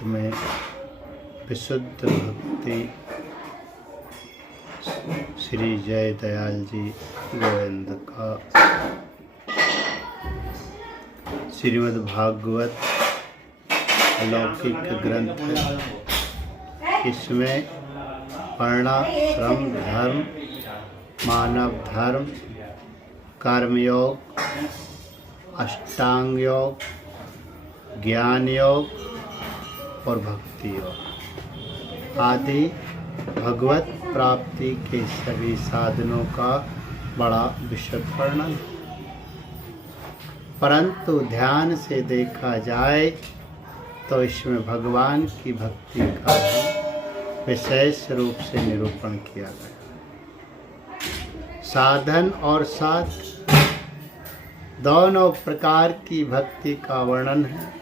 भागवत में विशुद्ध भक्ति श्री जय दयाल जी गोविंद का श्रीमद् भागवत अलौकिक ग्रंथ है। इसमें वर्णाश्रम धर्म, मानव धर्म, कर्मयोग, अष्टांग योग, ज्ञान योग और भक्ति योग आदि भगवत प्राप्ति के सभी साधनों का बड़ा विशद वर्णन। परंतु ध्यान से देखा जाए तो इसमें भगवान की भक्ति का विशेष रूप से निरूपण किया गया। साधन और साध्य दोनों प्रकार की भक्ति का वर्णन है।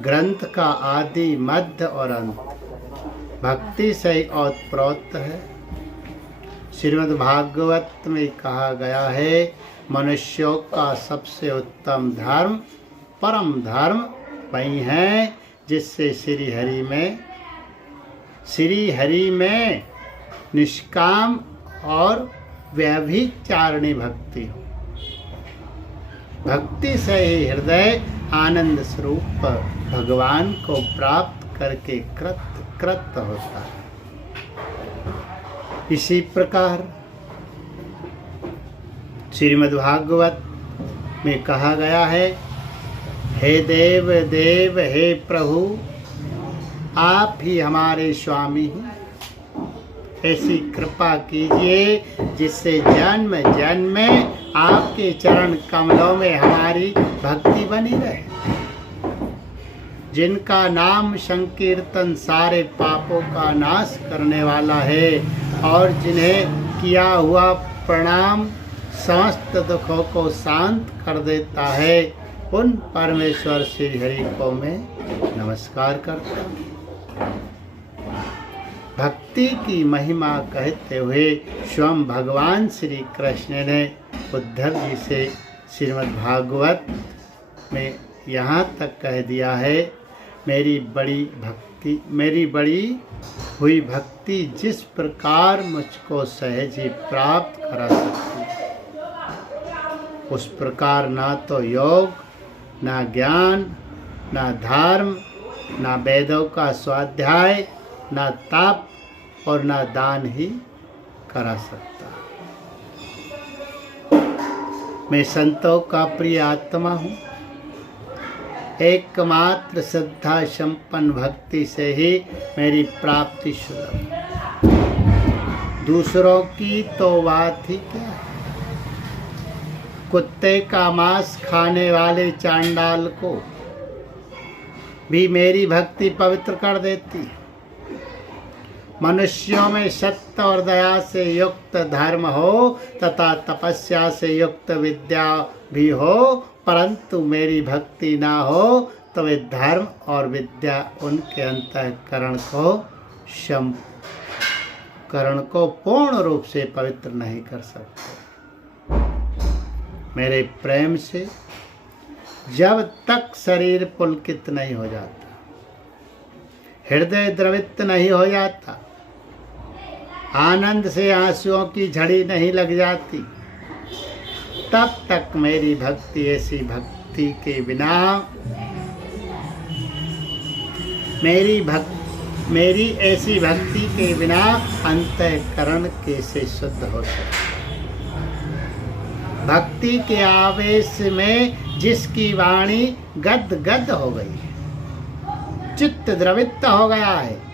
ग्रंथ का आदि, मध्य और अंत भक्ति से ओतप्रोत है। श्रीमद् भागवत में कहा गया है, मनुष्यों का सबसे उत्तम धर्म परम धर्म वही है जिससे श्री हरि में निष्काम और व्यभिचारिणी भक्ति हो। भक्ति से ही हृदय आनंद स्वरूप भगवान को प्राप्त करके कृत होता है। इसी प्रकार श्रीमद् भागवत में कहा गया है, हे देव देव, हे प्रभु, आप ही हमारे स्वामी हैं। ऐसी कृपा कीजिए जिससे जन्म जन्म में आपके चरण कमलों में हमारी भक्ति बनी रहे। जिनका नाम संकीर्तन सारे पापों का नाश करने वाला है और जिन्हें किया हुआ प्रणाम समस्त दुखों को शांत कर देता है, उन परमेश्वर श्री हरि को मैं नमस्कार करता हूँ। भक्ति की महिमा कहते हुए स्वयं भगवान श्री कृष्ण ने उद्धव जी से श्रीमद् भागवत में यहाँ तक कह दिया है, मेरी बड़ी हुई भक्ति जिस प्रकार मुझको सहज ही प्राप्त करा सकती है, उस प्रकार ना तो योग, ना ज्ञान, ना धर्म, ना वेदों का स्वाध्याय, ना तप और ना दान ही करा सकता। मैं संतों का प्रिय आत्मा हूँ। एकमात्र श्रद्धा संपन्न भक्ति से ही मेरी प्राप्ति सुलभ। दूसरों की तो बात ही क्या है। कुत्ते का मांस खाने वाले चांडाल को भी मेरी भक्ति पवित्र कर देती है। मनुष्यों में सत्य और दया से युक्त धर्म हो तथा तपस्या से युक्त विद्या भी हो, परंतु मेरी भक्ति ना हो तो वे धर्म और विद्या उनके अंतःकरण को पूर्ण रूप से पवित्र नहीं कर सकते। मेरे प्रेम से जब तक शरीर पुलकित नहीं हो जाता, हृदय द्रवित नहीं हो जाता, आनंद से आंसुओं की झड़ी नहीं लग जाती, तब तक मेरी भक्ति ऐसी भक्ति के बिना मेरी ऐसी भक्ति के बिना अंतःकरण कैसे शुद्ध हो सकता। भक्ति के आवेश में जिसकी वाणी गद गद हो गई है, चित्त द्रवित हो गया है,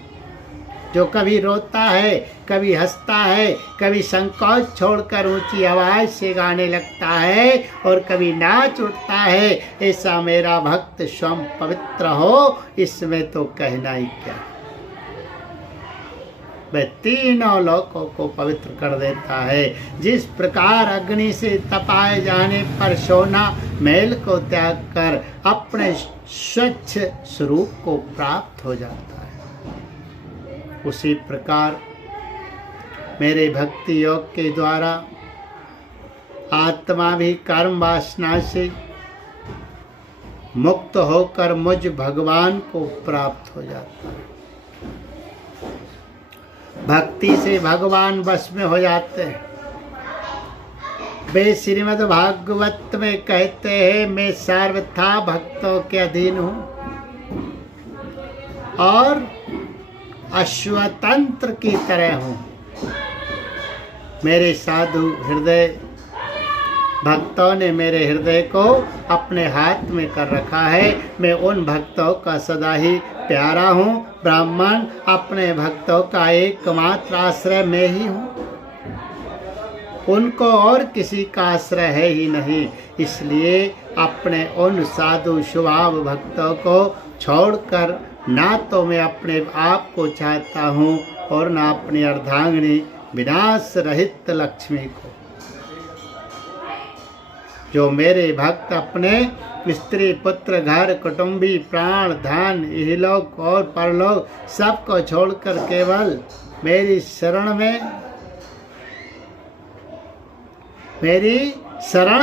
जो कभी रोता है, कभी हंसता है, कभी संकोच छोड़कर ऊंची आवाज से गाने लगता है और कभी नाच उठता है, ऐसा मेरा भक्त स्वयं पवित्र हो, इसमें तो कहना ही क्या। वह तीनों लोकों को पवित्र कर देता है। जिस प्रकार अग्नि से तपाए जाने पर सोना मैल को त्याग कर अपने स्वच्छ स्वरूप को प्राप्त हो जाता है, उसी प्रकार मेरे भक्ति योग के द्वारा आत्मा भी कर्म वासना से मुक्त होकर मुझ भगवान को प्राप्त हो जाता है। भक्ति से भगवान वश में हो जाते हैं। वे श्रीमद् भागवत में कहते हैं, मैं सर्वथा भक्तों के अधीन हूँ और अश्वतंत्र की तरह हूँ। मेरे साधु हृदय भक्तों ने मेरे हृदय को अपने हाथ में कर रखा है। मैं उन भक्तों का सदा ही प्यारा हूँ। ब्राह्मण अपने भक्तों का एकमात्र आश्रय मैं ही हूँ, उनको और किसी का आश्रय है ही नहीं। इसलिए अपने उन साधु स्वभाव भक्तों को छोड़कर ना तो मैं अपने आप को चाहता हूँ और ना अपनी अर्धांगिनी विनाश रहित लक्ष्मी को। जो मेरे भक्त अपने स्त्री पुत्र घर कुटुंबी प्राण धन इहलोक और परलोक सबको छोड़कर केवल मेरी शरण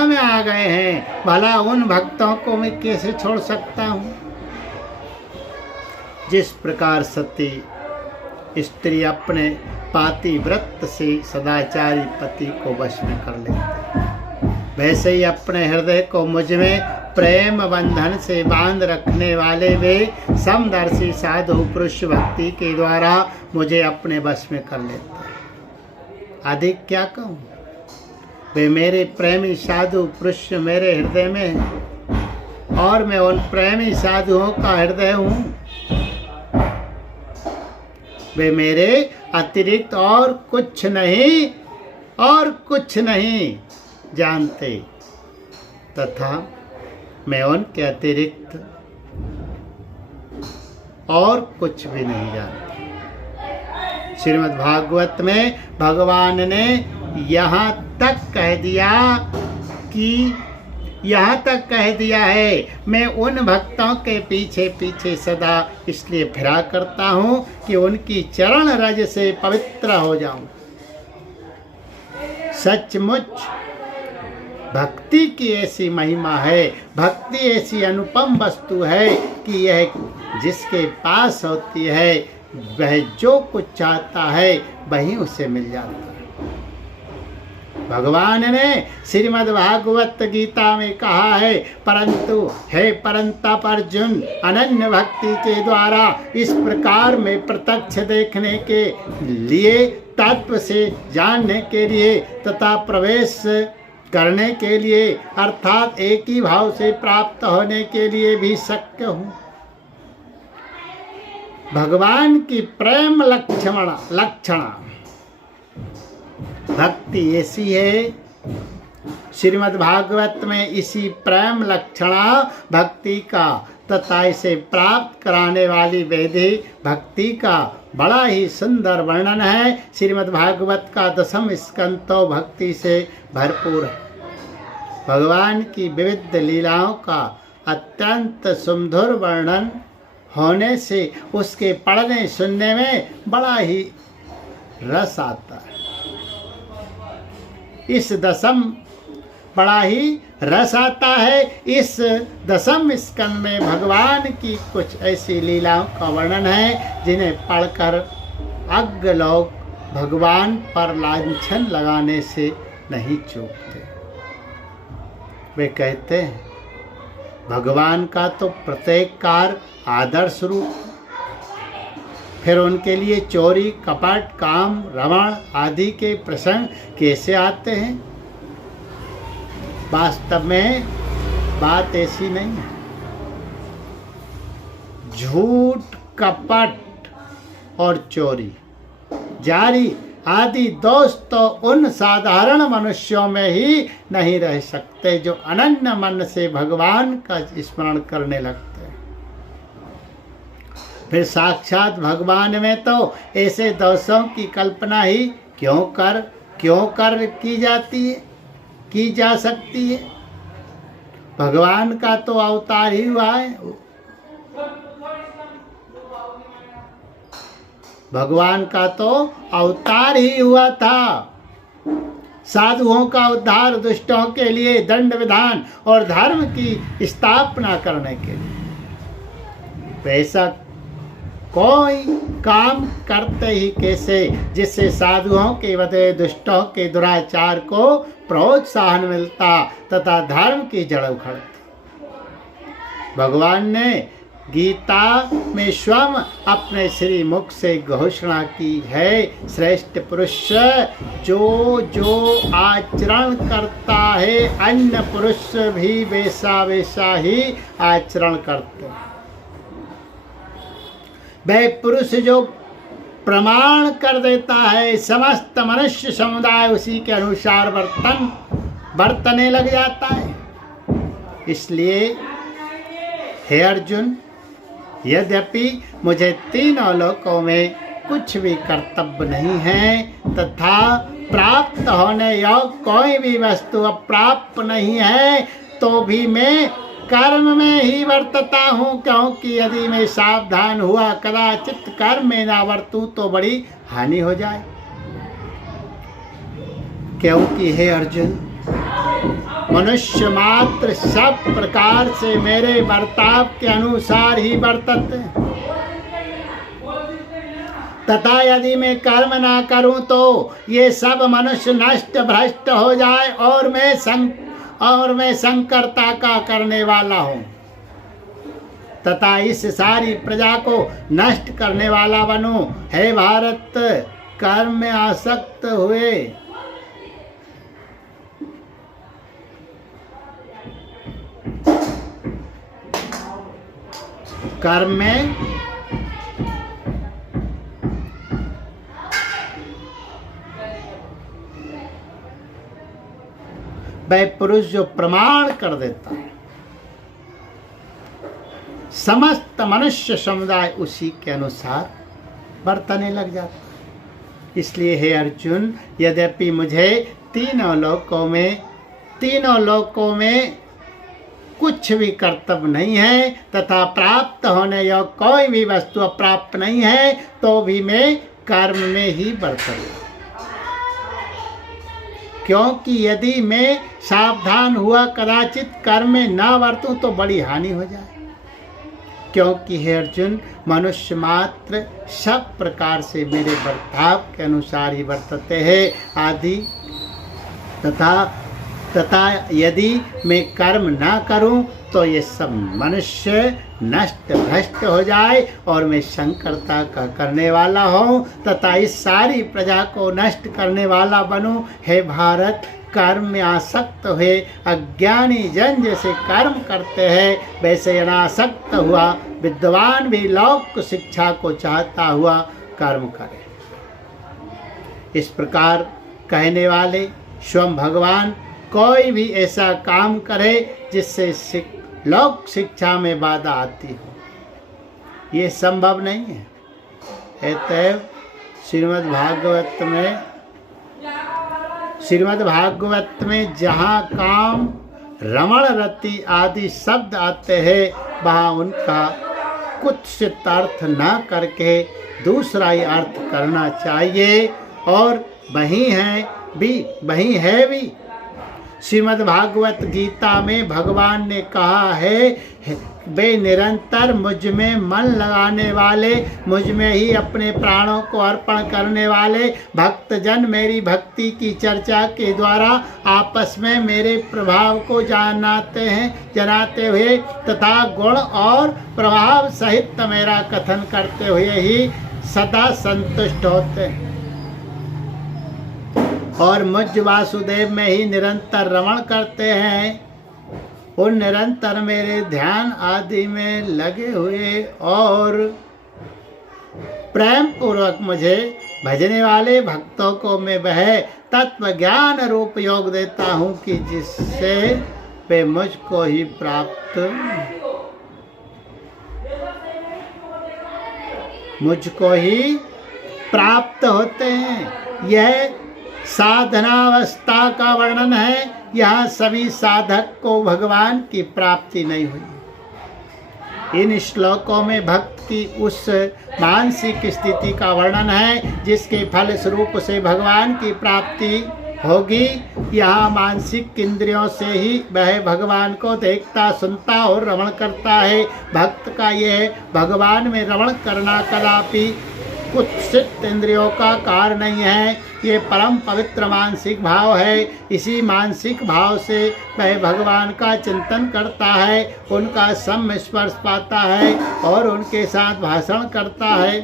में आ गए हैं, भला उन भक्तों को मैं कैसे छोड़ सकता हूँ। जिस प्रकार सती स्त्री अपने पातिव्रत से सदाचारी पति को वश में कर लेते हैं, वैसे ही अपने हृदय को मुझ में प्रेम बंधन से बांध रखने वाले वे समदर्शी साधु पुरुष भक्ति के द्वारा मुझे अपने वश में कर लेते हैं। अधिक क्या कहूँ, वे मेरे प्रेमी साधु पुरुष मेरे हृदय में हैं और मैं उन प्रेमी साधुओं का हृदय हूँ। वे मेरे अतिरिक्त और कुछ नहीं जानते तथा मैं उनके अतिरिक्त और कुछ भी नहीं जानता। श्रीमद् भागवत में भगवान ने यहाँ तक कह दिया है, मैं उन भक्तों के पीछे पीछे सदा इसलिए फिरा करता हूँ कि उनकी चरण रज से पवित्र हो जाऊं। सचमुच भक्ति की ऐसी महिमा है, भक्ति ऐसी अनुपम वस्तु है कि यह जिसके पास होती है वह जो कुछ चाहता है वही उसे मिल जाता है। भगवान ने श्रीमद् भागवत गीता में कहा है, परंतु हे परंतप अर्जुन, अनन्य भक्ति के द्वारा इस प्रकार में प्रत्यक्ष देखने के लिए, तत्व से जानने के लिए तथा प्रवेश करने के लिए अर्थात एक ही भाव से प्राप्त होने के लिए भी शक्य हूँ। भगवान की प्रेम लक्षणा भक्ति ऐसी है। श्रीमद् भागवत में इसी प्रेम लक्षणा भक्ति का तथा इसे प्राप्त कराने वाली विधि भक्ति का बड़ा ही सुंदर वर्णन है। श्रीमद् भागवत का 10वां स्कंद तो भक्ति से भरपूर है। भगवान की विविध लीलाओं का अत्यंत सुमधुर वर्णन होने से उसके पढ़ने सुनने में बड़ा ही रस आता है। इस 10वें स्कंद में भगवान की कुछ ऐसी लीलाओं का वर्णन है जिन्हें पढ़कर अज्ञ लोग भगवान पर लांछन लगाने से नहीं चूकते। वे कहते हैं भगवान का तो प्रत्येक कार्य आदर्श रूप, फिर उनके लिए चोरी कपट काम रावण आदि के प्रसंग कैसे आते हैं। वास्तव में बात ऐसी नहीं है। झूठ कपट और चोरी जारी आदि दोष तो उन साधारण मनुष्यों में ही नहीं रह सकते जो अनन्य मन से भगवान का स्मरण करने लगते हैं। फिर साक्षात भगवान में तो ऐसे दोषों की कल्पना ही क्यों कर की जा सकती है। भगवान का तो अवतार ही हुआ है। भगवान का तो अवतार ही हुआ था। साधुओं का उद्धार, दुष्टों के लिए दंड विधान और धर्म की स्थापना करने के लिए। वैसा कोई काम करते ही कैसे जिससे साधुओं के बदले दुष्टों के दुराचार को प्रोत्साहन मिलता तथा धर्म की जड़ उखड़ती। भगवान ने गीता में स्वयं अपने श्री मुख से घोषणा की है, श्रेष्ठ पुरुष जो जो आचरण करता है अन्य पुरुष भी वैसा वैसा ही आचरण करते हैं। वह पुरुष जो प्रमाण कर देता है समस्त मनुष्य समुदाय उसी के अनुसार बरतने लग जाता है। इसलिए हे अर्जुन, यद्यपि मुझे तीनों लोकों में कुछ भी कर्तव्य नहीं है तथा प्राप्त होने योग्य कोई भी वस्तु अप्राप्त नहीं है, तो भी मैं कर्म में ही वर्तता हूँ, क्योंकि यदि मैं सावधान हुआ कदाचित कर्म में ना वर्तूं तो बड़ी हानि हो जाए। क्योंकि हे अर्जुन, मनुष्य मात्र सब प्रकार से मेरे बर्ताव के अनुसार ही बरतते तथा यदि मैं कर्म ना करूं तो ये सब मनुष्य नष्ट भ्रष्ट हो जाए और मैं संकरता का करने वाला हूं तथा इस सारी प्रजा को नष्ट करने वाला बनूं। हे भारत, कर्म में आसक्त हुए कर्म में वह पुरुष जो प्रमाण कर देता है समस्त मनुष्य समुदाय उसी के अनुसार बरतने लग जाता है। इसलिए हे अर्जुन, यद्यपि मुझे तीनों लोकों में कुछ भी कर्तव्य नहीं है तथा प्राप्त होने योग्य कोई भी वस्तु प्राप्त नहीं है, तो भी मैं कर्म में ही बरतूंगा। क्योंकि यदि मैं सावधान हुआ कदाचित कर्म में ना बरतूं तो बड़ी हानि हो जाए। क्योंकि हे अर्जुन, मनुष्य मात्र सब प्रकार से मेरे बर्ताव के अनुसार ही बरतते हैं आदि तथा यदि मैं कर्म ना करूं तो ये सब मनुष्य नष्ट भ्रष्ट हो जाए और मैं संकरता का करने वाला हूं तथा इस सारी प्रजा को नष्ट करने वाला बनूं। हे भारत, कर्म में आसक्त हुए अज्ञानी जन जैसे कर्म करते हैं वैसे अनासक्त हुआ विद्वान भी लौकिक शिक्षा को चाहता हुआ कर्म करे। इस प्रकार कहने वाले स्वयं भगवान कोई भी ऐसा काम करे जिससे लौकिक शिक्षा में बाधा आती हो, ये संभव नहीं है। अतएव श्रीमद् भागवत में जहाँ काम, रमण, रति आदि शब्द आते हैं वहाँ उनका कुत्सित अर्थ न करके दूसरा ही अर्थ करना चाहिए और वही है भी। श्रीमद् भागवत गीता में भगवान ने कहा है, वे निरंतर मुझ में मन लगाने वाले, मुझ में ही अपने प्राणों को अर्पण करने वाले भक्तजन मेरी भक्ति की चर्चा के द्वारा आपस में मेरे प्रभाव को जनाते हुए तथा गुण और प्रभाव सहित मेरा कथन करते हुए ही सदा संतुष्ट होते हैं और मुझ वासुदेव में ही निरंतर रमण करते हैं। उन निरंतर मेरे ध्यान आदि में लगे हुए और प्रेम पूर्वक मुझे भजने वाले भक्तों को मैं वह तत्व ज्ञान रूप योग देता हूँ कि जिससे वे मुझको ही प्राप्त होते हैं। यह साधनावस्था का वर्णन है। यहाँ सभी साधक को भगवान की प्राप्ति नहीं हुई। इन श्लोकों में भक्त की उस मानसिक स्थिति का वर्णन है जिसके फल स्वरूप से भगवान की प्राप्ति होगी। यहाँ मानसिक इंद्रियों से ही वह भगवान को देखता, सुनता और रमण करता है। भक्त का यह भगवान में रमण करना कदापि कुत्सित इंद्रियों का कार्य नहीं है, ये परम पवित्र मानसिक भाव है। इसी मानसिक भाव से वह भगवान का चिंतन करता है, उनका सम्य स्पर्श पाता है और उनके साथ भाषण करता है।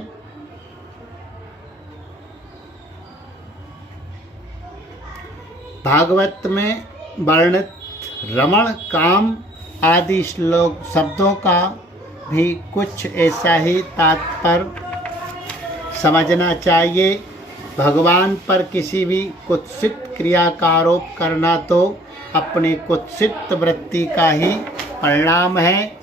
भागवत में वर्णित रमण, काम आदि श्लोक शब्दों का भी कुछ ऐसा ही तात्पर्य समझना चाहिए। भगवान पर किसी भी कुत्सित क्रिया का आरोप करना तो अपने कुत्सित वृत्ति का ही परिणाम है।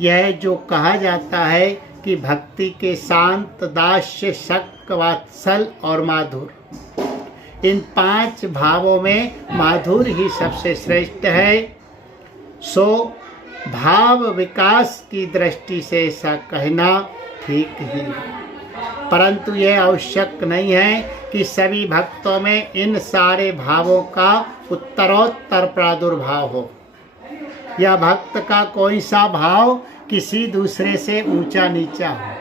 यह जो कहा जाता है कि भक्ति के शांत, दास्य, शक, वात्सल और माधुर, इन 5 भावों में माधुर ही सबसे श्रेष्ठ है। सो भाव विकास की दृष्टि से ऐसा कहना ठीक ही है, परंतु यह आवश्यक नहीं है कि सभी भक्तों में इन सारे भावों का उत्तरोत्तर प्रादुर्भाव हो, या भक्त का कोई सा भाव किसी दूसरे से ऊंचा नीचा हो।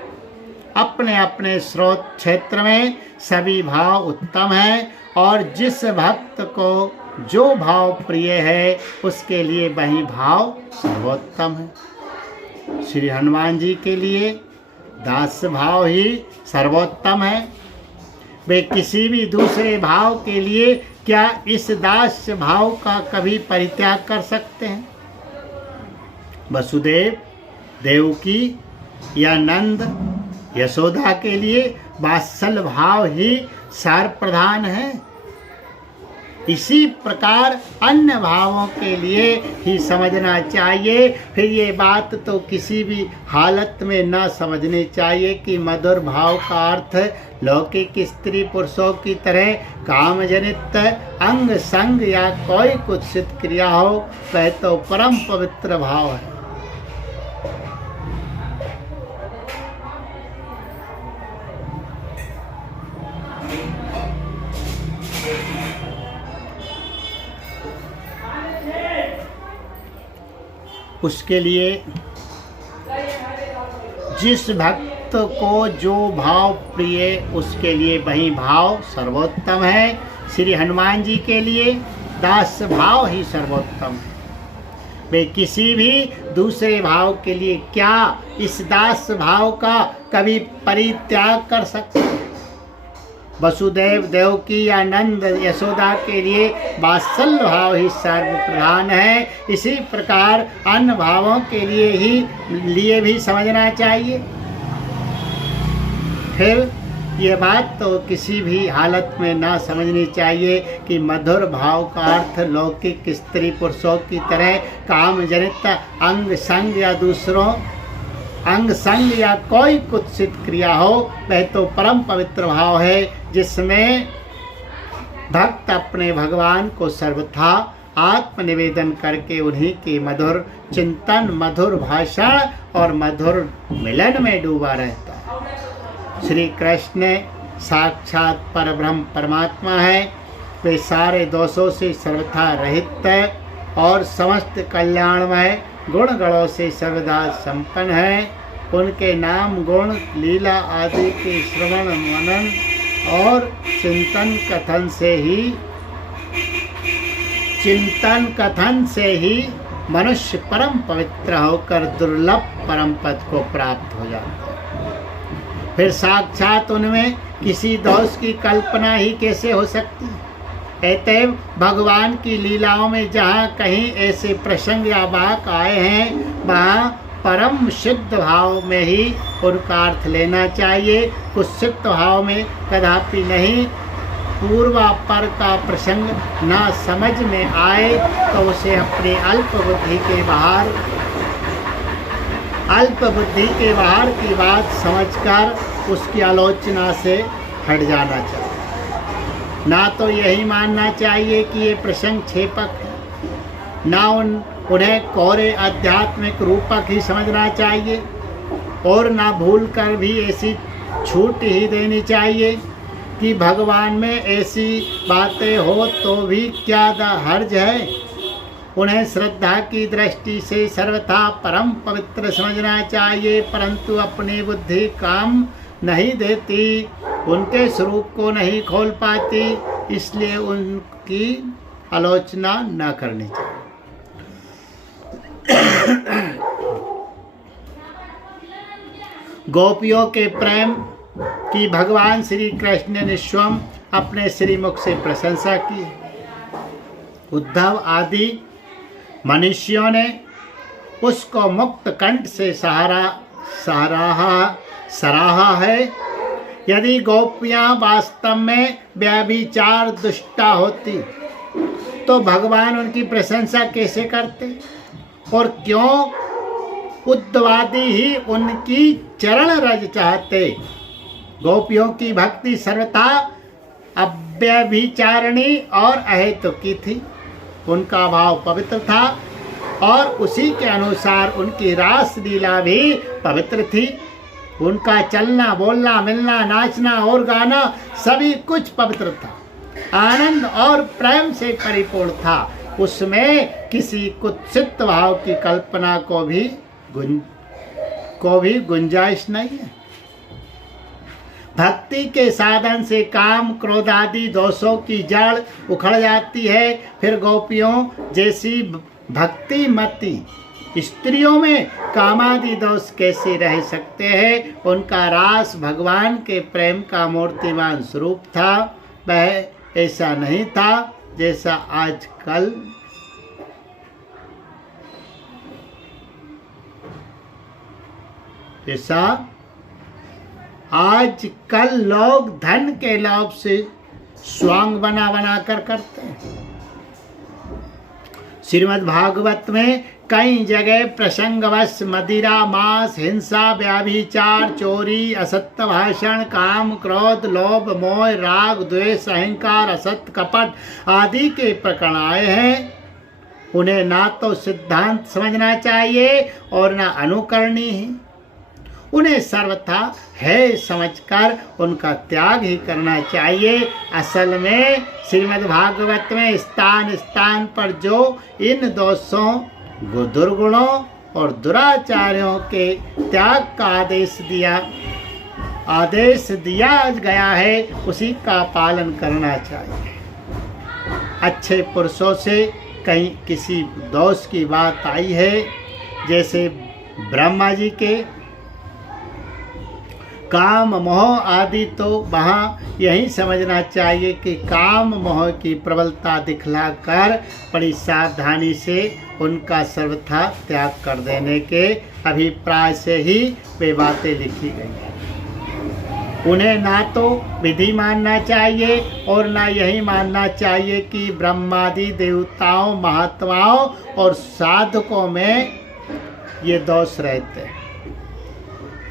अपने अपने स्रोत क्षेत्र में सभी भाव उत्तम हैं और जिस भक्त को जो भाव प्रिय है उसके लिए वही भाव सर्वोत्तम है। श्री हनुमान जी के लिए दास भाव ही सर्वोत्तम है। वे किसी भी दूसरे भाव के लिए क्या इस दास भाव का कभी परित्याग कर सकते हैं? वसुदेव, देवकी या नंद, यशोदा के लिए वात्सल भाव ही सार प्रधान है। इसी प्रकार अन्य भावों के लिए ही समझना चाहिए। फिर ये बात तो किसी भी हालत में न समझनी चाहिए कि मधुर भाव का अर्थ लौकिक स्त्री पुरुषों की तरह कामजनित अंग संग या कोई कुत्सित क्रिया हो, वह तो परम पवित्र भाव है। उसके लिए जिस भक्त को जो भाव प्रिय, उसके लिए वही भाव सर्वोत्तम है। श्री हनुमान जी के लिए दास भाव ही सर्वोत्तम है। वे किसी भी दूसरे भाव के लिए क्या इस दास भाव का कभी परित्याग कर सकते हैं? वसुदेव, देवकी या नंद, यशोदा के लिए वात्सल्य भाव ही सर्वप्रधान है। इसी प्रकार अन्य भावों के लिए भी समझना चाहिए। फिर ये बात तो किसी भी हालत में ना समझनी चाहिए कि मधुर भाव का अर्थ लौकिक स्त्री पुरुषों की तरह काम जनित अंग संग या दूसरों अंग संग या कोई कुत्सित क्रिया हो, वह तो परम पवित्र भाव है जिसमें भक्त अपने भगवान को सर्वथा आत्मनिवेदन करके उन्हीं के मधुर चिंतन, मधुर भाषण और मधुर मिलन में डूबा रहता है। श्री कृष्ण साक्षात परब्रह्म परमात्मा है। वे सारे दोषों से सर्वथा रहित है और समस्त कल्याणमय गुण गणों से सर्वदा संपन्न है। उनके नाम, गुण, लीला आदि के श्रवण, मनन और चिंतन कथन से ही मनुष्य परम पवित्र होकर दुर्लभ परम पद को प्राप्त हो जाता है। फिर साक्षात उनमें किसी दोष की कल्पना ही कैसे हो सकती है? अतएव भगवान की लीलाओं में जहाँ कहीं ऐसे प्रसंग या वाक आए हैं, वहाँ परम शुद्ध भाव में ही उनका अर्थ लेना चाहिए। कुत्सित भाव में कदापि नहीं। पूर्वापर का प्रसंग न समझ में आए तो उसे अपने अल्प बुद्धि के बाहर की बात समझकर उसकी आलोचना से हट जाना चाहिए। ना तो यही मानना चाहिए कि ये प्रसंग क्षेपक है, ना उन्हें कोरे आध्यात्मिक रूपक ही समझना चाहिए और ना भूल कर भी ऐसी छूट ही देनी चाहिए। कि भगवान में ऐसी बातें हो तो भी क्या हर्ज है। उन्हें श्रद्धा की दृष्टि से सर्वथा परम पवित्र समझना चाहिए, परंतु अपनी बुद्धि काम नहीं देती, उनके स्वरूप को नहीं खोल पाती, इसलिए उनकी आलोचना न करनी चाहिए। गोपियों के प्रेम की भगवान श्री कृष्ण ने स्वयं अपने श्रीमुख से प्रशंसा की। उद्धव आदि मनुष्यों ने उसको मुक्त कंठ से सराहा है। यदि गोपियां वास्तव में व्यभिचार दुष्टा होती तो भगवान उनकी प्रशंसा कैसे करते, और क्यों उद्धवादि ही उनकी चरण रज चाहते। गोपियों की भक्ति सर्वथा अव्यभिचारिणी और अहेतुकी थी। उनका भाव पवित्र था और उसी के अनुसार उनकी रास लीला भी पवित्र थी। उनका चलना, बोलना, मिलना, नाचना और गाना सभी कुछ पवित्र था, आनंद और प्रेम से परिपूर्ण था। उसमें किसी कुत्सित भाव की कल्पना को भी गुंजाइश नहीं है। भक्ति के साधन से काम, क्रोध आदि दोषों की जड़ उखड़ जाती है। फिर गोपियों जैसी भक्तिमती स्त्रियों में कामादि दोष कैसे रह सकते हैं। उनका रास भगवान के प्रेम का मूर्तिमान स्वरूप था। वह ऐसा नहीं था जैसा आजकल लोग धन के लोभ से स्वांग बना कर करते हैं। श्रीमद् भागवत में कई जगह प्रसंगवश मदिरा, मांस, हिंसा, व्याभिचार, चोरी, असत्य भाषण, काम, क्रोध, लोभ, मोह, राग, द्वेष, अहंकार, असत्य, कपट आदि के प्रकरण आए हैं। उन्हें ना तो सिद्धांत समझना चाहिए और ना अनुकरणीय है। उन्हें सर्वथा है समझकर उनका त्याग ही करना चाहिए। असल में श्रीमद् भागवत में स्थान स्थान पर जो इन दोषों, दुर्गुणों और दुराचार्यों के त्याग का आदेश दिया गया है, उसी का पालन करना चाहिए। अच्छे पुरुषों से कहीं किसी दोष की बात आई है, जैसे ब्रह्मा जी के काम, मोह आदि, तो वहाँ यही समझना चाहिए कि काम मोह की प्रबलता दिखलाकर बड़ी सावधानी से उनका सर्वथा त्याग कर देने के अभिप्राय से ही वे बातें लिखी गई हैं। उन्हें ना तो विधि मानना चाहिए और ना यही मानना चाहिए कि ब्रह्मादि देवताओं, महात्माओं और साधकों में ये दोष रहते हैं।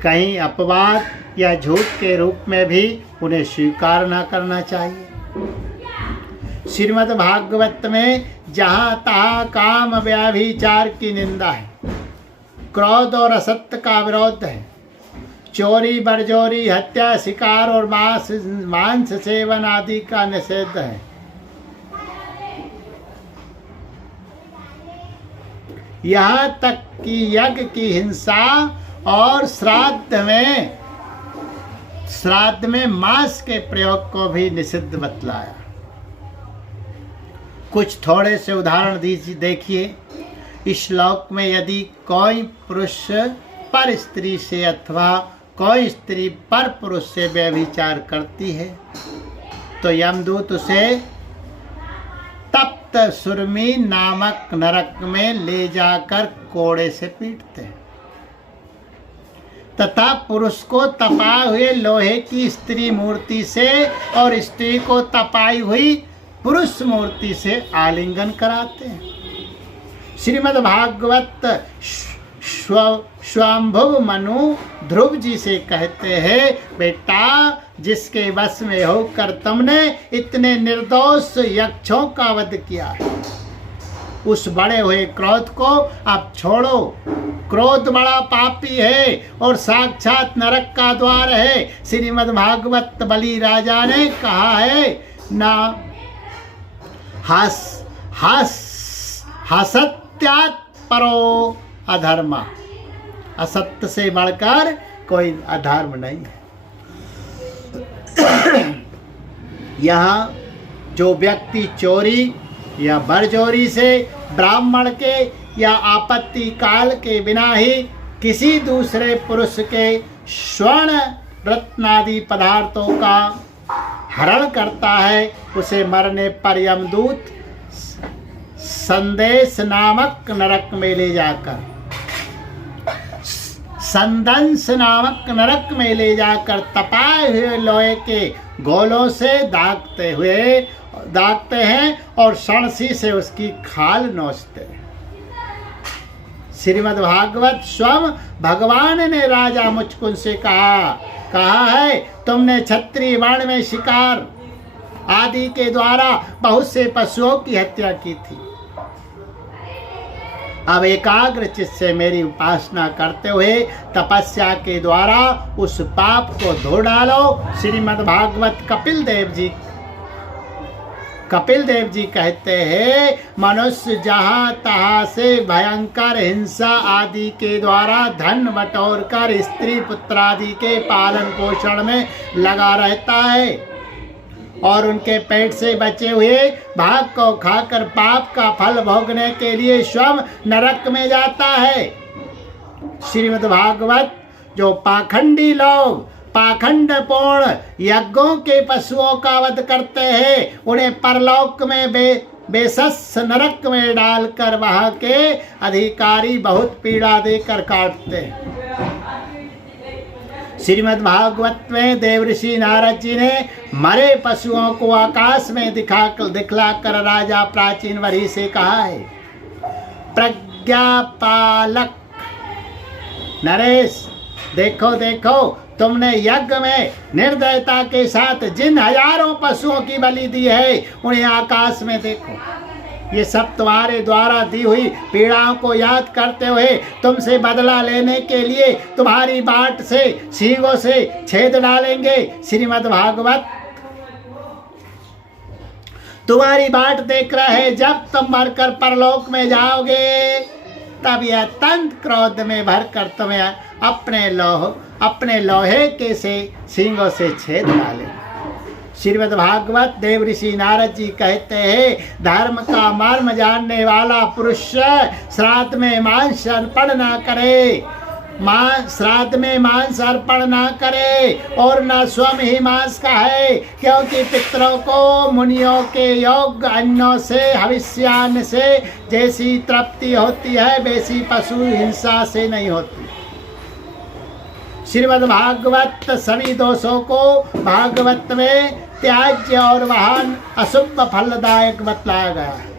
कहीं अपवाद या झूठ के रूप में भी उन्हें स्वीकार न करना चाहिए। श्रीमद् भागवत में जहाँ तहाँ काम, व्याभिचार की निंदा है, क्रोध और असत्य का विरोध है, चोरी, बरजोरी, हत्या, शिकार और मांस सेवन आदि का निषेध है। यहाँ तक कि यज्ञ की हिंसा और श्राद्ध में मांस के प्रयोग को भी निषिद्ध बतलाया। कुछ थोड़े से उदाहरण देखिए। इस श्लोक में यदि कोई पुरुष पर स्त्री से अथवा कोई स्त्री पर पुरुष से व्यभिचार करती है तो यमदूत उसे तप्त सुरमी नामक नरक में ले जाकर कोड़े से पीटते हैं, तथा पुरुष को तपाए हुए लोहे की स्त्री मूर्ति से और स्त्री को तपाई हुई पुरुष मूर्ति से आलिंगन कराते हैं। श्रीमद् भागवत स्वयंभुव मनु ध्रुव जी से कहते हैं, बेटा जिसके वश में होकर तुमने इतने निर्दोष यक्षों का वध किया है, उस बड़े हुए क्रोध को अब छोड़ो। क्रोध बड़ा पापी है और साक्षात नरक का द्वार है। श्रीमद् भागवत बलि राजा ने कहा है ना, हसत्यात् परो अधर्मा, असत्य से बढ़कर कोई अधर्म नहीं है। यहाँ जो व्यक्ति चोरी या बरजोरी से ब्राह्मण के या आपत्ति काल के बिना ही किसी दूसरे पुरुष के स्वर्ण रत्नादि पदार्थों का हरण करता है, उसे मरने पर यमदूत संदेश नामक नरक में ले जाकर, संदंस नामक नरक में ले जाकर तपाए हुए लोहे के गोलों से दागते हैं और सणसी से उसकी खाल नोचते हैं। श्रीमद् भागवत स्वयं भगवान ने राजा मुचकुंद से कहा है, तुमने क्षत्रिय वर्ण में शिकार आदि के द्वारा बहुत से पशुओं की हत्या की थी। अब एकाग्र चित्त से मेरी उपासना करते हुए तपस्या के द्वारा उस पाप को धो डालो। श्रीमद् भागवत कपिल देव जी कहते हैं, मनुष्य जहाँ तहाँ से भयंकर हिंसा आदि के द्वारा धन बटोर कर स्त्री पुत्र आदि के पालन पोषण में लगा रहता है और उनके पेट से बचे हुए भाग को खाकर पाप का फल भोगने के लिए स्वयं नरक में जाता है। श्रीमद् भागवत जो पाखंडी लोग पाखंडपूर्ण यज्ञों के पशुओं का वध करते हैं, उन्हें परलोक में बेसस नरक में डालकर वहां के अधिकारी बहुत पीड़ा देकर काटते हैं। श्रीमद् भागवत में देवर्षि नारद जी ने मरे पशुओं को आकाश में दिखलाकर राजा प्राचीन वरी से कहा है, प्रज्ञापालक नरेश, देखो देखो, तुमने यज्ञ में निर्दयता के साथ जिन हजारों पशुओं की बलि दी है, उन्हें आकाश में देखो। ये सब तुम्हारे द्वारा दी हुई पीड़ाओं को याद करते हुए तुमसे बदला लेने के लिए तुम्हारी बाट से सींगों से छेद डालेंगे। श्रीमद् भागवत तुम्हारी बाट देख रहा है। जब तुम मरकर परलोक में जाओगे तब यह तंत क्रोध में भरकर तुम्हें अपने लोहे के से सींगों से छेद डालेंगे। श्रीमद् भागवत देवर्षि नारद जी कहते हैं, धर्म का मर्म जानने वाला पुरुष श्राद्ध में मांस अर्पण न करे, श्राद्ध में मांस अर्पण न करे और न स्वयं ही मांस का है, क्योंकि पितरों को मुनियों के योग्य अन्नों से हविष्यान्न से जैसी तृप्ति होती है, वैसी पशु हिंसा से नहीं होती। श्रीमद् भागवत सभी दोषों को भागवत में त्याज्य और महान अशुभ फलदायक बतलाया गया है।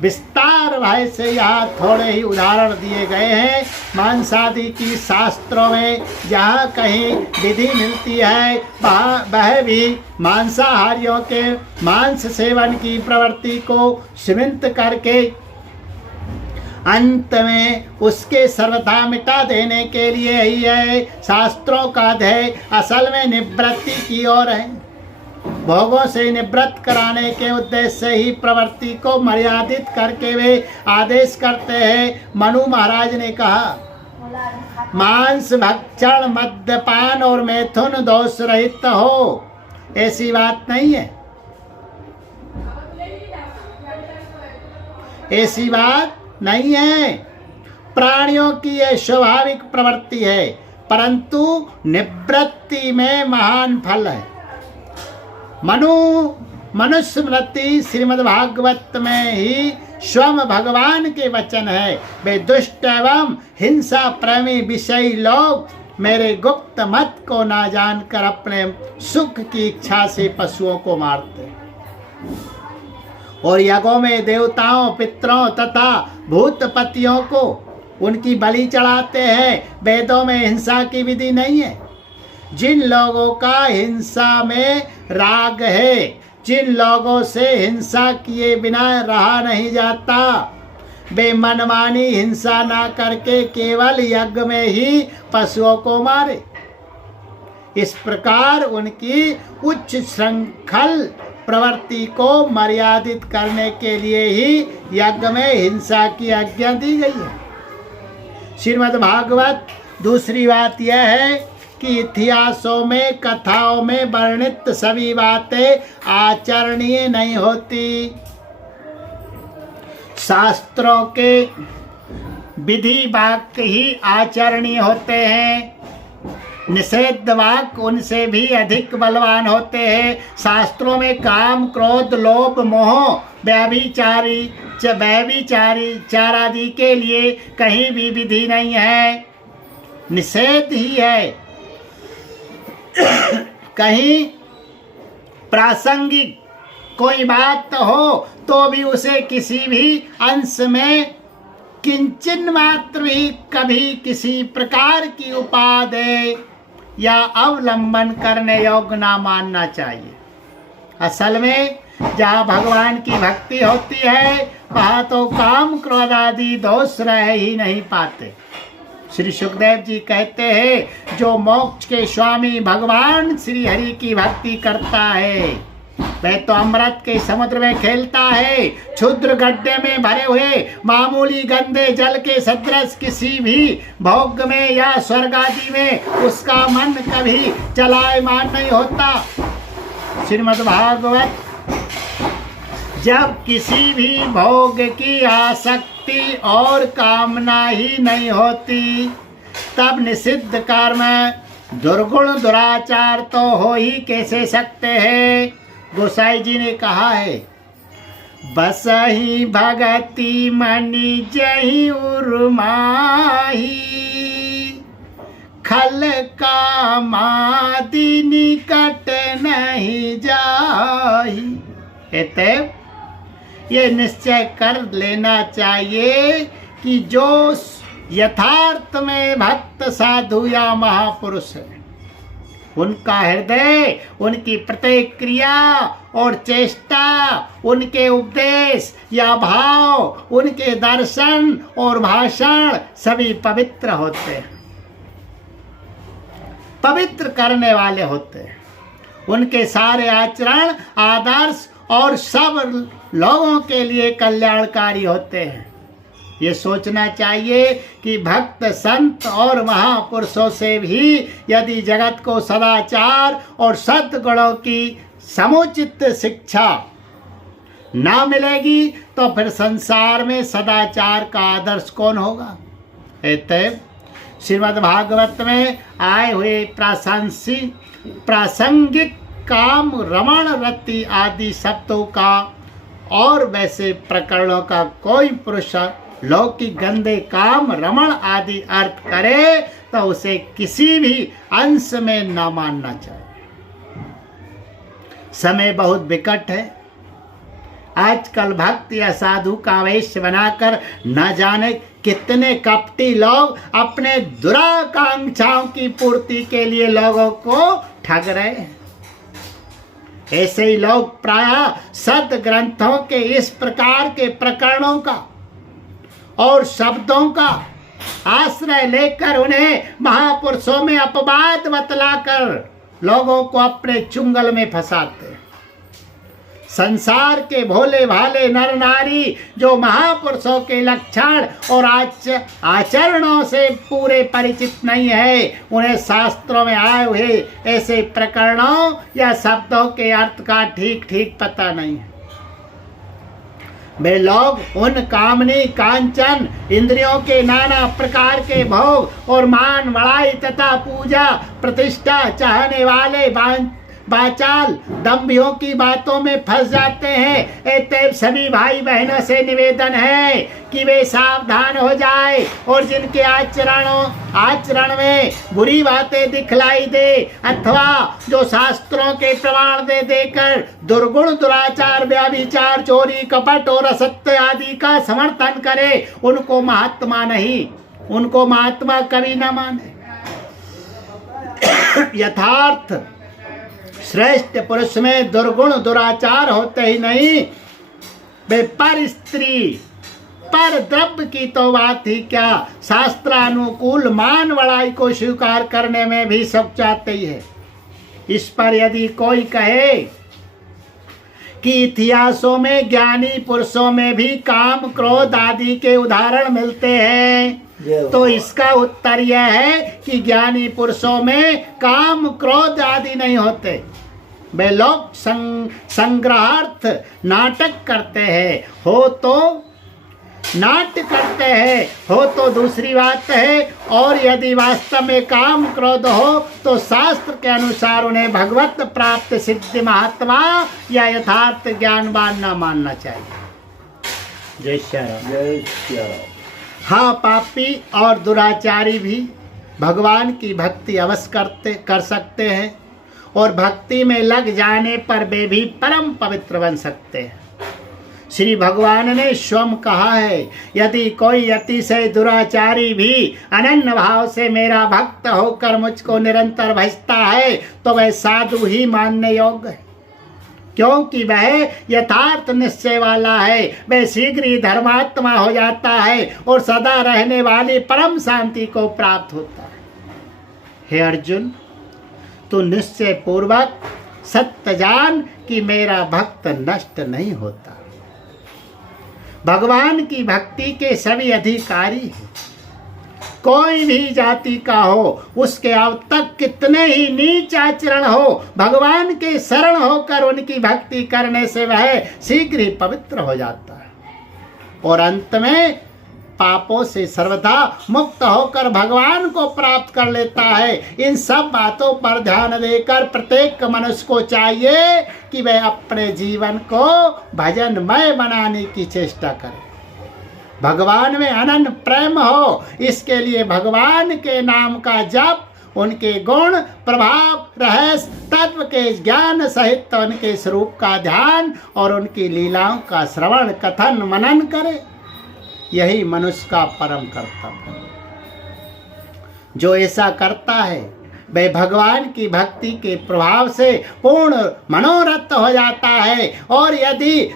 विस्तार भाई से यहाँ थोड़े ही उदाहरण दिए गए हैं। मांसादि की शास्त्रों में जहाँ कहीं विधि मिलती है वह भी मांसाहारियों के मांस सेवन की प्रवृत्ति को सीमित करके अंत में उसके सर्वथा मिटा देने के लिए ही है। शास्त्रों का ध्येय असल में निवृत्ति की ओर है। भोगों से निवृत्त कराने के उद्देश्य से ही प्रवृत्ति को मर्यादित करके वे आदेश करते हैं। मनु महाराज ने कहा, मांस भक्षण मद्यपान और मैथुन दोष रहित हो, ऐसी बात नहीं है, ऐसी बात नहीं है। प्राणियों की यह स्वाभाविक प्रवृत्ति है, परंतु निवृत्ति में महान फल है। मनुस्मृति श्रीमद् भागवत में ही स्वयं भगवान के वचन है। वे दुष्ट एवं हिंसा प्रेमी विषयी लोग मेरे गुप्त मत को ना जानकर अपने सुख की इच्छा से पशुओं को मारते हैं और यज्ञों में देवताओं पितरों तथा भूतपतियों को उनकी बलि चढ़ाते हैं। वेदों में हिंसा की विधि नहीं है। जिन लोगों का हिंसा में राग है, जिन लोगों से हिंसा किए बिना रहा नहीं जाता, वे मनमानी हिंसा ना करके केवल यज्ञ में ही पशुओं को मारे। इस प्रकार उनकी उच्च श्रृंखल प्रवृत्ति को मर्यादित करने के लिए ही यज्ञ में हिंसा की आज्ञा दी गई है। श्रीमद् भागवत दूसरी बात यह है कि इतिहासों में, कथाओं में वर्णित सभी बातें आचरणीय नहीं होती। शास्त्रों के विधि वाक्य ही आचरणीय होते हैं। निषेध वाक्य उनसे भी अधिक बलवान होते हैं। शास्त्रों में काम, क्रोध, लोभ, मोह, व्यभिचारी चारादि के लिए कहीं भी विधि नहीं है, निषेध ही है। कहीं प्रासंगिक कोई बात हो तो भी उसे किसी भी अंश में किंचन मात्र भी कभी किसी प्रकार की उपादेय या अवलंबन करने योग्य ना मानना चाहिए। असल में जहाँ भगवान की भक्ति होती है वहाँ तो काम, क्रोध आदि दोष रह ही नहीं पाते। श्री सुखदेव जी कहते हैं, जो मोक्ष के स्वामी भगवान श्री हरि की भक्ति करता है वह तो अमृत के समुद्र में खेलता है। क्षुद्र गड्ढे में भरे हुए मामूली गंदे जल के सदृश किसी भी भोग में या स्वर्ग आदि में उसका मन कभी चलायमान नहीं होता। श्रीमद् भागवत, जब किसी भी भोग की आसक्ति और कामना ही नहीं होती तब निषिद्ध कर्म, दुर्गुण, दुराचार तो हो ही कैसे सकते हैं। गोसाई जी ने कहा है, बस ही भगति मनि जही उर्माही, खल का मादि निकट नहीं जाही। अतएव ये निश्चय कर लेना चाहिए कि जो यथार्थ में भक्त साधु या महापुरुष है, उनका हृदय, उनकी प्रत्येक क्रिया और चेष्टा, उनके उपदेश या भाव, उनके दर्शन और भाषण सभी पवित्र होते हैं, पवित्र करने वाले होते हैं। उनके सारे आचरण, आदर्श और सब लोगों के लिए कल्याणकारी होते हैं। ये सोचना चाहिए कि भक्त, संत और महापुरुषों से भी यदि जगत को सदाचार और सद्गुणों की समुचित शिक्षा ना मिलेगी तो फिर संसार में सदाचार का आदर्श कौन होगा। अतएव श्रीमद् भागवत में आए हुए प्रासंगिक काम, रमण, रति आदि शब्दों का और वैसे प्रकरणों का कोई पुरुष लौकिक गंदे काम, रमण आदि अर्थ करे तो उसे किसी भी अंश में न मानना चाहिए। समय बहुत विकट है। आजकल भक्त या साधु का वेश बनाकर न जाने कितने कपटी लोग अपने दुराकांक्षाओं की पूर्ति के लिए लोगों को ठग रहे हैं। ऐसे ही लोग प्रायः सद ग्रंथों के इस प्रकार के प्रकरणों का और शब्दों का आश्रय लेकर उन्हें महापुरुषों में अपवाद बतलाकर लोगों को अपने चुंगल में फंसाते हैं। संसार के भोले भाले नर नारी जो महापुरुषों के लक्षण और आचरणों से पूरे परिचित नहीं है, उन्हें शास्त्रों में आए हुए ऐसे प्रकरणों या शब्दों के अर्थ का ठीक ठीक पता नहीं है। वे लोग उन कामनी, कांचन, इंद्रियों के नाना प्रकार के भोग और मान, बड़ाई तथा पूजा प्रतिष्ठा चाहने वाले बाचाल दम्भियों की बातों में फंस जाते हैं। ऐसे सभी भाई बहनों से निवेदन है कि वे सावधान हो जाए और जिनके आचरण में बुरी बातें दिखलाई दे अथवा जो शास्त्रों के प्रमाण दे देकर दुर्गुण, दुराचार, व्यभिचार, चोरी, कपट और असत्य आदि का समर्थन करे, उनको महात्मा नहीं, उनको महात्मा कभी न माने। यथार्थ श्रेष्ठ पुरुष में दुर्गुण दुराचार होते ही नहीं, वे पर स्त्री पर द्रव्य की तो बात ही क्या, शास्त्रानुकूल मान बड़ाई को स्वीकार करने में भी सब चाहते ही है। इस पर यदि कोई कहे कि इतिहासों में ज्ञानी पुरुषों में भी काम क्रोध आदि के उदाहरण मिलते हैं, तो इसका उत्तर यह है कि ज्ञानी पुरुषों में काम क्रोध आदि नहीं होते। वे लोग संग्रहार्थ नाटक करते हैं, हो तो नाट्य करते हैं, हो तो दूसरी बात है। और यदि वास्तव में काम क्रोध हो तो शास्त्र के अनुसार उन्हें भगवत प्राप्त सिद्धि महात्मा या यथार्थ ज्ञानवान न मानना चाहिए। जय श्री राम। जय श्री राम। हाँ, पापी और दुराचारी भी भगवान की भक्ति अवश्य कर सकते हैं, और भक्ति में लग जाने पर वे भी परम पवित्र बन सकते हैं। श्री भगवान ने स्वयं कहा है, यदि कोई अतिशय दुराचारी भी अनन्य भाव से मेरा भक्त होकर मुझको निरंतर भजता है तो वह साधु ही मानने योग्य है, क्योंकि वह यथार्थ निश्चय वाला है। वह शीघ्र ही धर्मात्मा हो जाता है और सदा रहने वाली परम शांति को प्राप्त होता है। हे अर्जुन, तू निश्चय पूर्वक सत्य जान कि मेरा भक्त नष्ट नहीं होता। भगवान की भक्ति के सभी अधिकारी हैं, कोई भी जाति का हो, उसके अब तक कितने ही नीच आचरण हो, भगवान के शरण होकर उनकी भक्ति करने से वह शीघ्र ही पवित्र हो जाता है और अंत में पापों से सर्वथा मुक्त होकर भगवान को प्राप्त कर लेता है। इन सब बातों पर ध्यान देकर प्रत्येक मनुष्य को चाहिए कि वह अपने जीवन को भजनमय बनाने की चेष्टा करे, भगवान में अनन्य प्रेम हो। इसके लिए भगवान के नाम का जप, उनके गुण प्रभाव रहस्य तत्व के ज्ञान सहित उनके स्वरूप का ध्यान और उनकी लीलाओं का श्रवण कथन मनन करे। यही मनुष्य का परम कर्तव्य है। जो ऐसा करता है वह भगवान की भक्ति के प्रभाव से पूर्ण मनोरथ हो जाता है, और यदि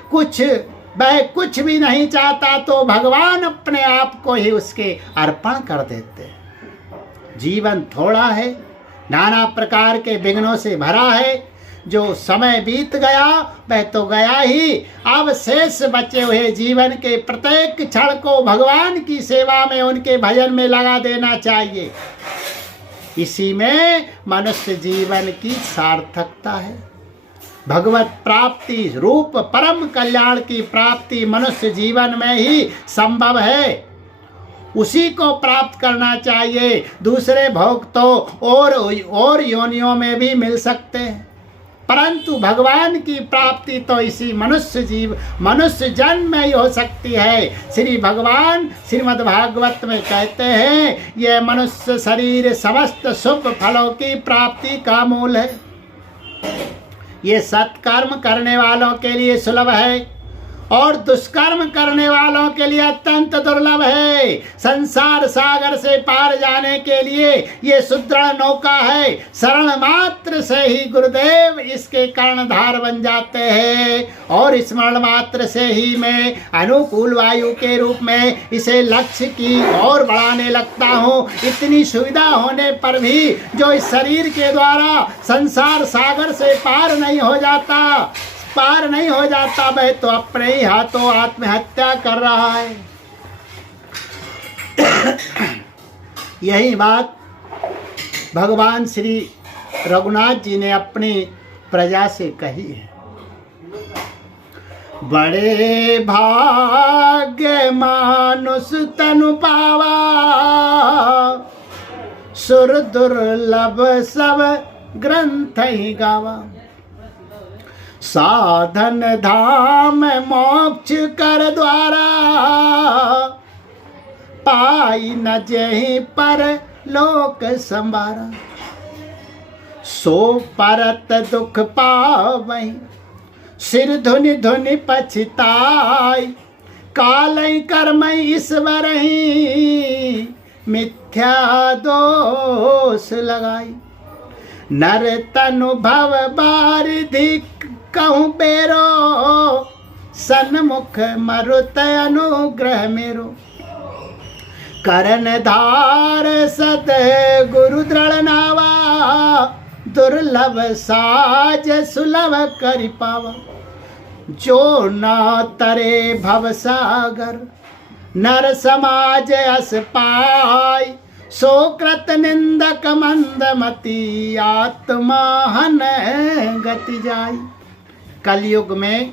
वह कुछ भी नहीं चाहता तो भगवान अपने आप को ही उसके अर्पण कर देते हैं। जीवन थोड़ा है, नाना प्रकार के विघ्नों से भरा है। जो समय बीत गया वह तो गया ही, अब शेष बचे हुए जीवन के प्रत्येक क्षण को भगवान की सेवा में, उनके भजन में लगा देना चाहिए। इसी में मनुष्य जीवन की सार्थकता है। भगवत प्राप्ति रूप परम कल्याण की प्राप्ति मनुष्य जीवन में ही संभव है, उसी को प्राप्त करना चाहिए। दूसरे भोग तो और योनियों में भी मिल सकते हैं, परंतु भगवान की प्राप्ति तो इसी मनुष्य जन्म में ही हो सकती है। श्री भगवान श्रीमद् भागवत में कहते हैं, यह मनुष्य शरीर समस्त शुभ फलों की प्राप्ति का मूल है। ये सत्कर्म करने वालों के लिए सुलभ है और दुष्कर्म करने वालों के लिए अत्यंत दुर्लभ है। संसार सागर से पार जाने के लिए ये सुदृढ़ नौका है। शरण मात्र से ही गुरुदेव इसके कर्णधार बन जाते हैं और स्मरण मात्र से ही मैं अनुकूल वायु के रूप में इसे लक्ष्य की ओर बढ़ाने लगता हूँ। इतनी सुविधा होने पर भी जो इस शरीर के द्वारा संसार सागर से पार नहीं हो जाता वह तो अपने ही हाथों आत्महत्या कर रहा है। यही बात भगवान श्री रघुनाथ जी ने अपनी प्रजा से कही है। बड़े भाग्य मानुष तनु पावा, सुर दुर्लभ सब ग्रंथ ही गावा। साधन धाम मोक्ष कर द्वारा, पाई न जहीं पर लोक संभारा। सो परत दुख पावई, सिर धुनि धुनि पछताई। कालई कर्मई ईश्वर ही, मिथ्या दोष लगाई। नर तनु भव बारिधि कहूँ बेरो, सन्मुख मरुत अनुग्रह मेरो। करण धार सत गुरु दृढ़ नावा, दुर्लभ साज सुलभ करि पावा। जो न तरे भव सागर, नर समाज अस पाय। सो कृत निंदक मंदमती, आत्मा हन गति जाय। कलयुग में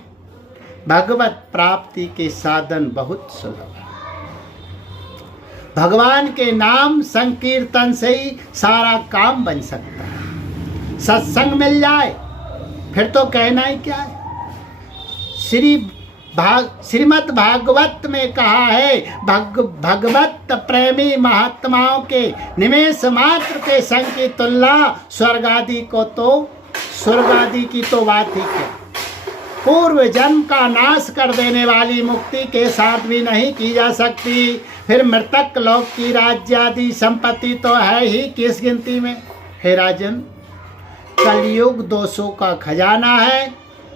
भगवत प्राप्ति के साधन बहुत सुलभ है। भगवान के नाम संकीर्तन से ही सारा काम बन सकता है। सत्संग मिल जाए फिर तो कहना ही क्या है। श्रीमद् भागवत में कहा है, भगवत प्रेमी महात्माओं के निमेष मात्र के संग की तुलना स्वर्ग आदि की तो बात ही क्या, पूर्व जन्म का नाश कर देने वाली मुक्ति के साथ भी नहीं की जा सकती। फिर मृतक लोक की राज्यादि संपत्ति तो है ही किस गिनती में। हे राजन, कलयुग दोषों का खजाना है,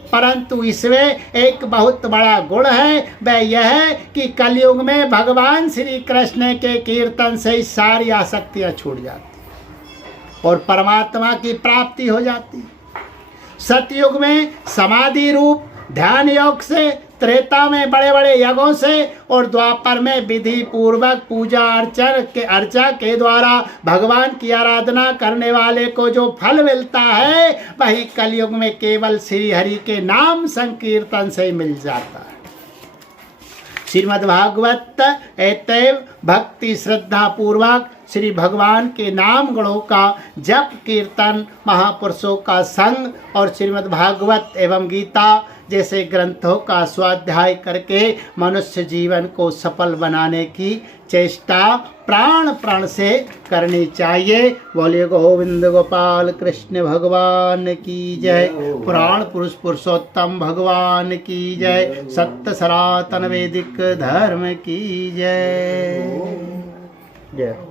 परंतु इसमें एक बहुत बड़ा गुण है, वह यह है कि कलयुग में भगवान श्री कृष्ण के कीर्तन से ही सारी आसक्तियां छूट जाती और परमात्मा की प्राप्ति हो जाती। सतयुग में समाधि रूप ध्यान योग से, त्रेता में बड़े बड़े यज्ञों से और द्वापर में विधि पूर्वक पूजा अर्चा के द्वारा भगवान की आराधना करने वाले को जो फल मिलता है, वही कलयुग में केवल श्री हरि के नाम संकीर्तन से ही मिल जाता है। श्रीमद् भागवत एतैव भक्ति श्रद्धा पूर्वक श्री भगवान के नाम गुणों का जप कीर्तन, महापुरुषों का संग और श्रीमद् भागवत एवं गीता जैसे ग्रंथों का स्वाध्याय करके मनुष्य जीवन को सफल बनाने की चेष्टा प्राण प्राण से करनी चाहिए। बोलिए गोविंद गोपाल कृष्ण भगवान की जय। पुराण पुरुष पुरुषोत्तम भगवान की जय। सत्य सनातन वैदिक धर्म की जय। जय।